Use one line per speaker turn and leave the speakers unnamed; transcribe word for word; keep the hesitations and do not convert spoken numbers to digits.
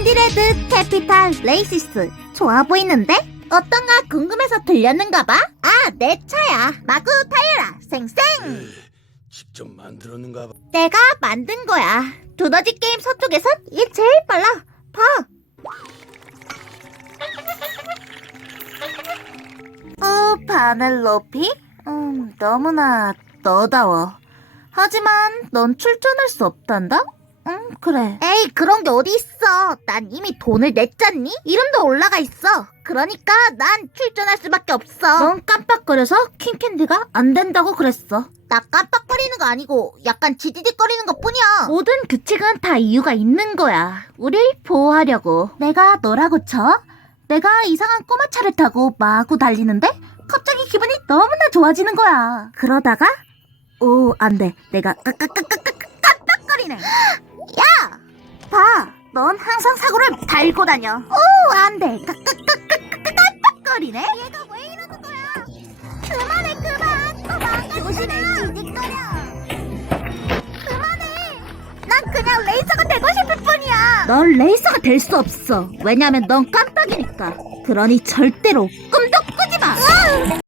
레디레드 캐피탈 레이시스 좋아 보이는데? 어떤가 궁금해서 들렸는가 봐? 아, 내 차야. 마구 타이라 쌩쌩.
직접 만들었는가 봐.
내가 만든 거야. 두더지 게임 서쪽에선 이게 제일 빨라. 봐. 어, 바넬로피? 음, 너무나 너다워. 하지만 넌 출전할 수 없단다? 응, 그래. 에이, 그런 게 어디 있어. 난 이미 돈을 냈잖니? 이름도 올라가 있어. 그러니까 난 출전할 수밖에 없어. 넌 깜빡거려서 킹캔디가 안 된다고 그랬어. 나 깜빡거리는 거 아니고 약간 지지직거리는 것 뿐이야. 모든 규칙은 다 이유가 있는 거야. 우릴 보호하려고. 내가 너라고 쳐? 내가 이상한 꼬마차를 타고 마구 달리는데 갑자기 기분이 너무나 좋아지는 거야. 그러다가 오, 안 돼. 내가 깜빡거리네. 야! 봐. 넌 항상 사고를 달고 다녀. 오, 안 돼. 깜빡거리네. 얘가 왜 이러는 거야? 그만해, 그만. 또 망가지잖아. 조심해, 지직거려. 그만해. 난 그냥 레이서가 되고 싶을 뿐이야. 넌 레이서가 될 수 없어. 왜냐면 넌 깜빡이니까. 그러니 절대로 꿈도 꾸지 마.